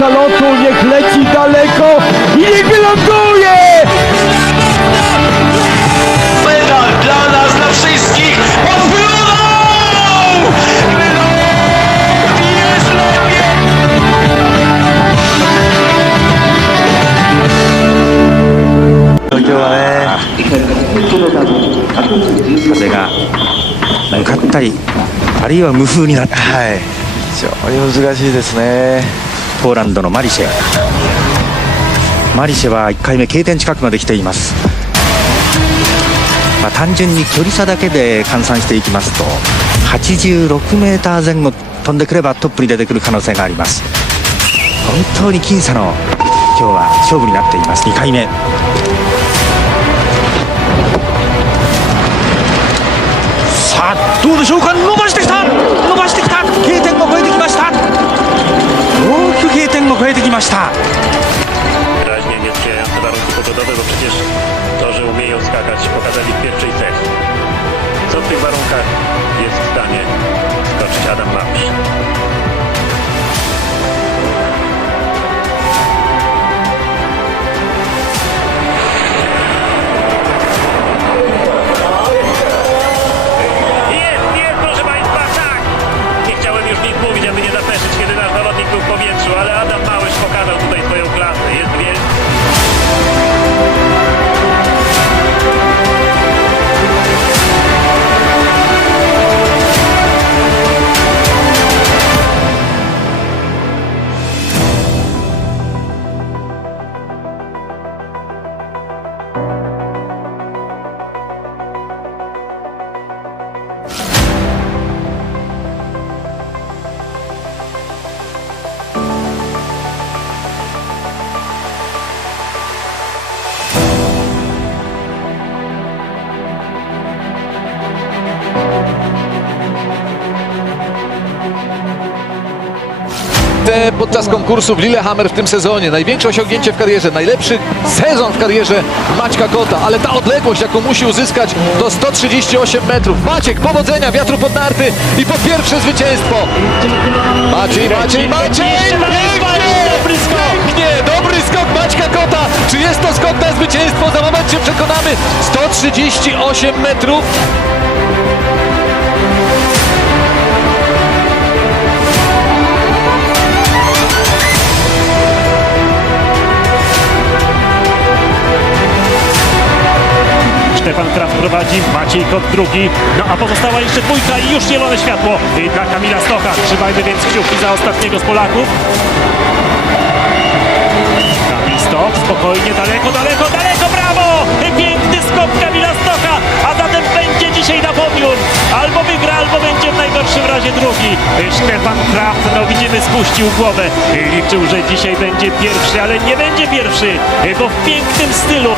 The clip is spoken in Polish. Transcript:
miejsca lotu, niech leci daleko i niech wyląduje! Medal dla nas, dla wszystkich! Renault jest lepiej! 風が向かったりあるいは無風になったりはい非常に難しいですねポーランドのマリシェ。マリシェは1回目 K 点近くまで来ています、まあ、単純に距離差だけで換算していきますと 86m 前後飛んでくればトップに出てくる可能性があります。本当に僅差の今日は勝負になっています。2回目。さあどうでしょうか？伸ばしてました wyraźnie niesprzyjające warunki pogodowe, bo przecież to, że umieją skakać, pokazali w pierwszej sesji. Co w tych warunkach jest w stanie skoczyć Adam Małysz? thank you Te podczas konkursu w Lillehammer w tym sezonie. Największe osiągnięcie w karierze, najlepszy sezon w karierze Maćka Kota, ale ta odległość, jaką musi uzyskać, to 138 metrów. Maciek, powodzenia, wiatru pod narty i po pierwsze zwycięstwo. Maciej, Maciej, Maciej! Pięknie! Pięknie! Dobry skok Maćka Kota! Czy jest to skok na zwycięstwo? Za moment się przekonamy. 138 metrów. Stefan Kraft prowadzi, Maciej Kot drugi, no a pozostała jeszcze dwójka i już zielone światło dla Kamila Stocha. Trzymajmy więc kciuki za ostatniego z Polaków. Kamil Stoch, spokojnie, daleko, daleko, daleko, brawo! Piękny skok Kamila Stocha, a zatem będzie dzisiaj na podium. Albo wygra, albo będzie w najgorszym razie drugi. Y, Stefan Kraft, no widzimy, spuścił głowę. Y, Liczył, że dzisiaj będzie pierwszy, ale nie będzie pierwszy, y, bo w pięknym stylu.